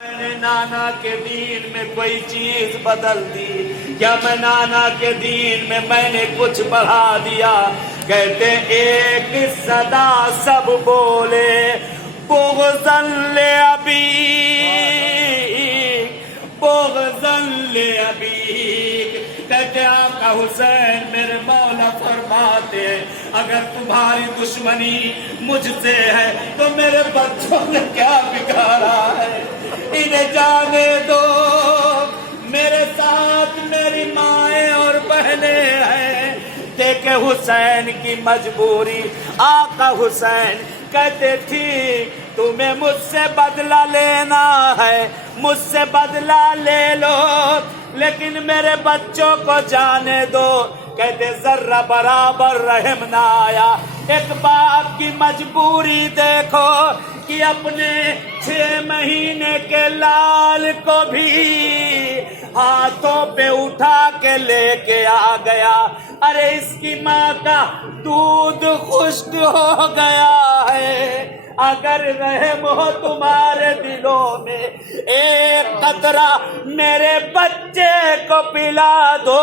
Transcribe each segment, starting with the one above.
میں نے نانا کے دین میں کوئی چیز بدل دی یا میں نانا کے دین میں نے کچھ بڑھا دیا؟ کہتے ایک صدا سب بولے بغضاً لأبی، بغضاً لأبی۔ کہتے آقا حسین میرے مولا فرماتے اگر تمہاری دشمنی مجھ سے ہے تو میرے بچوں نے کیا بگاڑا ہے؟ انہیں جانے دو، میرے ساتھ میری مائیں اور بہنیں ہیں۔ دیکھے حسین کی مجبوری، آقا حسین کہتے تھی تمہیں مجھ سے بدلہ لینا ہے مجھ سے بدلہ لے لو، لیکن میرے بچوں کو جانے دو۔ کہتے ذرہ برابر رحم نہ آیا۔ ایک باپ کی مجبوری دیکھو کہ اپنے 6 مہینے کے لال کو بھی ہاتھوں پہ اٹھا کے لے کے آ گیا۔ ارے اس کی ماں کا دودھ خشک ہو گیا ہے۔ اگر رحم ہو تمہارے دلوں میں ایک قطرہ میرے بچے کو پلا دو۔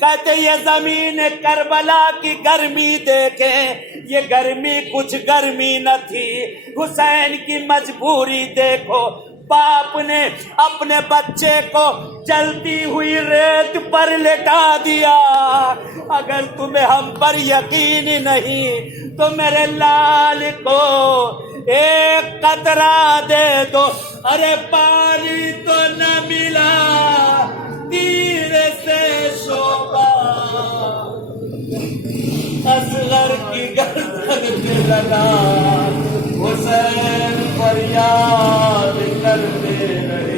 کہتے یہ زمین کربلا کی گرمی دیکھیں، یہ گرمی کچھ گرمی نہ تھی۔ حسین کی مجبوری دیکھو، باپ نے اپنے بچے کو جلتی ہوئی ریت پر لٹا دیا۔ اگر تمہیں ہم پر یقین نہیں تو میرے لال کو ایک قطرہ دے دو۔ ارے پانی تو نہ ملا، تیر سے شعبہ اصغر کی گردن پہ لگا، حسین فریاد کرتے رہے۔